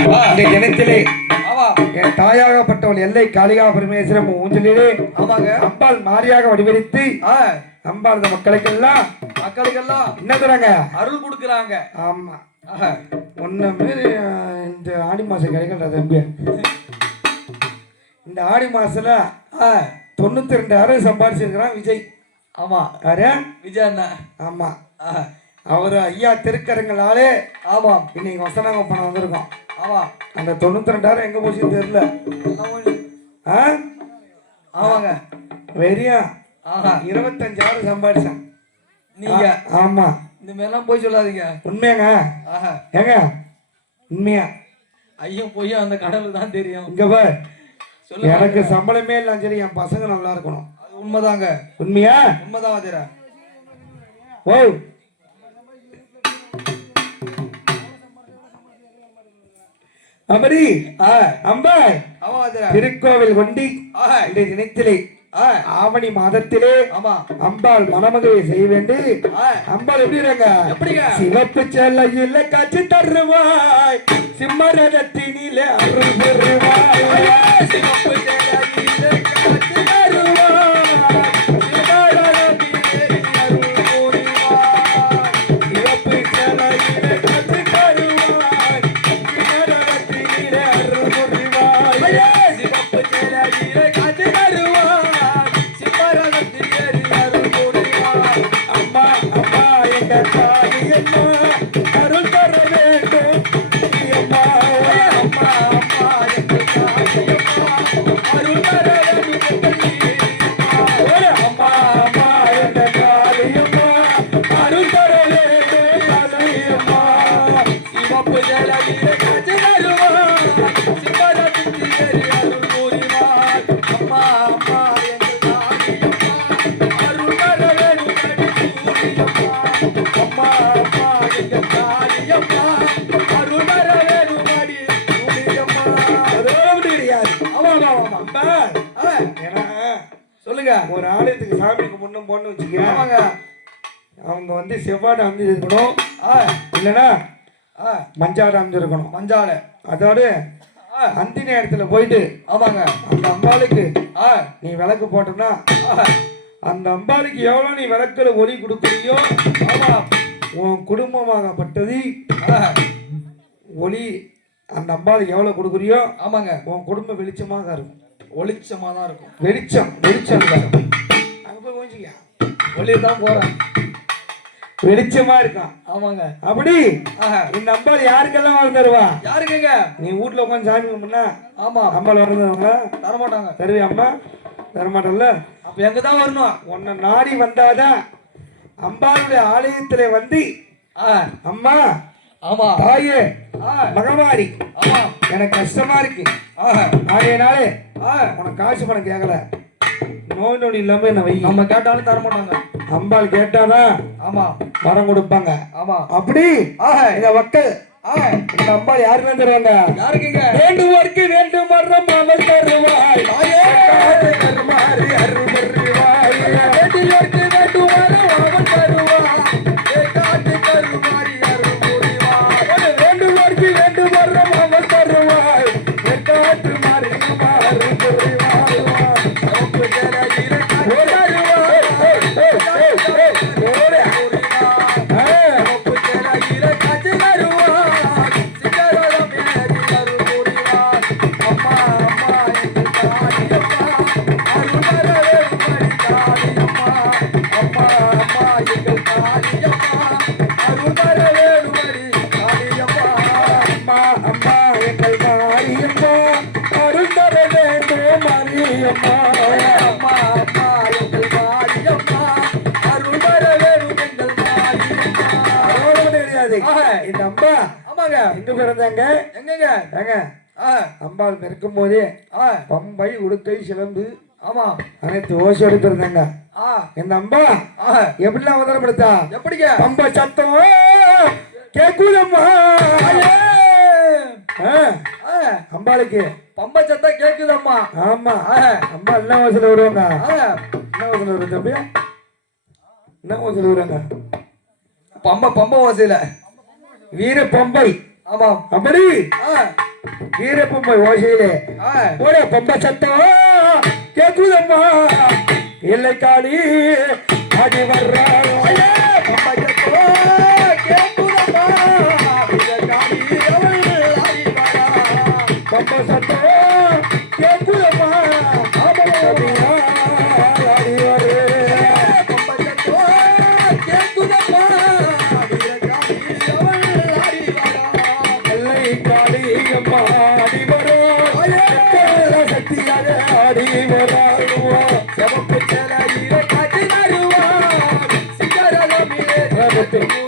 இந்த தினத்திலே ஆமா என் தாயாகப்பட்டவள் எல்லை காளிகா பரமேஸ்வரம் ஊஞ்சலிலே ஆமாங்க. அம்பாள் மாரியாக வடிவெடுத்து அம்பாள் இந்த மக்களுக்கெல்லாம் மக்களுக்கெல்லாம் என்ன தராங்க? அருள் கொடுக்குறாங்க. ஆமா. ஒன்ன மாரி இந்த ஆடி மாசம் கிடைக்கல தம்பி இந்த ஆடி மாசத்துல தொண்ணூத்தி ரெண்டாயிரம் சம்பாதிச்சிருக்கிறான் விஜய். ஆமா. யாரு? விஜய் அண்ணா. ஆமா. அவர் ஐயா திருக்கரங்களாலே ஆமாம் இன்னைக்கு வசனாங்க பணம் வந்திருக்கோம். ஆமா அந்த தொண்ணூத்தி ரெண்டாயிரம் எங்க போச்சுன்னு தெரியல. ஆ? ஆமாங்க. வெறியா? ஆஹா. இருபத்தஞ்சாயிரம் சம்பாதிச்சேன் நீங்க ஆமா. இந்த மாதிரிலாம் போய் சொல்லாதீங்க. உண்மையாங்க? ஆஹா. ஏங்க? உண்மையா? ஐயும் போய் அந்த கடவுள் தான் தெரியும். இங்க பார். சொல்லுங்க. எனக்கு சம்பளமே இல்லாம சரி என் பசங்க நல்லா இருக்கணும். அது உண்மைதாங்க. உண்மையா? உண்மைதான் ஓ அப்படி ஆ அம்பா ஆமா வதிரா திருக்கோவில் கொண்டி தினத்திலே ஆ ஆவணி மாதத்திலே ஆமா. அம்பாள் மணமகளை செய்ய வேண்டி அம்பாள் எப்படி இருக்காங்க எப்படிங்க? சிவப்பு செல்லையில் காட்சி தருவாய். சிம்மரகத்தினிலே அருள் பெறுவாய். சிவப்பு தாயம்மா அருள் சொல்லுங்க ஒரு ஆலயத்துக்கு சாமிக்கு முன்னும் போன்னு வச்சுக்க ஆமாங்க. அவங்க வந்து செவ்வாடை அமைஞ்சிருக்கணும் இல்லைன்னா மஞ்சாடை அமைஞ்சிருக்கணும் மஞ்சால அதோட அந்த நேரத்துல போயிட்டு ஆமாங்க. அந்த அம்பாளுக்கு நீ விளக்கு போட்டோம்னா அந்த அம்பாளுக்கு எவ்வளோ நீ விளக்குல ஒளி கொடுக்குறியோ ஆமா. உன் குடும்பமாகப்பட்டது ஒளி அந்த அம்பாளுக்கு எவ்வளோ கொடுக்குறியோ ஆமாங்க. உன் குடும்பம் வெளிச்சமாக இருக்கும். ஒளிச்சமா தான் இருக்கும். வெளிச்சம் வெளிச்சம் அங்கே போய் கொஞ்சிக்க ஒளியை தான் போறேன். வெளிச்சமா இருக்கான் ஆமாங்க. அப்படி? இந்த அம்பாள் யாருக்கெல்லாம் வாழ் தருவா யாருக்குங்க? நீ வீட்ல உட்காந்து சாமி கும்பிட்டா ஆமா. அம்பாள் வரதுவங்களா தரமாட்டாங்க. தருவி அம்மா? தரமாட்டல்ல? அப்ப எங்க தான் வரணும்? உன்னை நாடி வந்தாதான் அம்பாளுடைய ஆலயத்துல வந்து அம்மா ஆமா. தாயே மகமாரி. ஆமா. எனக்கு கஷ்டமா இருக்கு. ஆஹா ஆகையினாலே ஆ. உனக்கு காசு பணம் கேட்கல நோய் நொடி இல்லாம என்ன வை. நம்ம கேட்டாலும் தரமாட்டாங்க அம்பாள் கேட்டாதான் ஆமா. வரம் கொடுப்பாங்க. ஆமா. அப்படி ஆஹா. இந்த மக்கள் இந்த அம்பாள் யாருன்னு தருவாங்க யாருக்குங்க? வேண்டுவோர்க்கு வேண்டும் மரம் அவள் அருள் ஆஹா. இந்த அம்மா ஆமாங்க. எங்க பிறந்தாங்க? எங்கங்க? ஏங்க ஆ. அம்பாள் பிறக்கும் போதே பம்பை உடுக்கை சிலம்பு ஆமா. அனைத்து ஓசோடு பிறந்தாங்க இந்த அம்மா ஆ. எப்படிலாம் அவதாரப்படுத்தா? எப்படிங்க? பம்பை சத்தம். கேக்குதம்மா அம்பாளுக்கு. பம்பை சத்தம் கேக்குதம்மா ஆமா. ஆ, அம்மா என்ன வசூல் வருவாங்க? என்ன வசூல் வருது தம்பி என்ன வசூல் வருவாங்க? பம்பை பம்பை ஓசையில வீர பம்பை. ஆமா. அப்படி ஆ. ஈரப்பம்பை ஓசையிலே. ஒரே பம்ப சத்தம் கேக்குதம்மா. இல்லை காளி. ஆடி வர்றாளோ ஐயே, பம்பச்சத்தோ கேக்குதம்மா. இந்த காளி. வரா. பம்ப சத்தம் eu pergunto.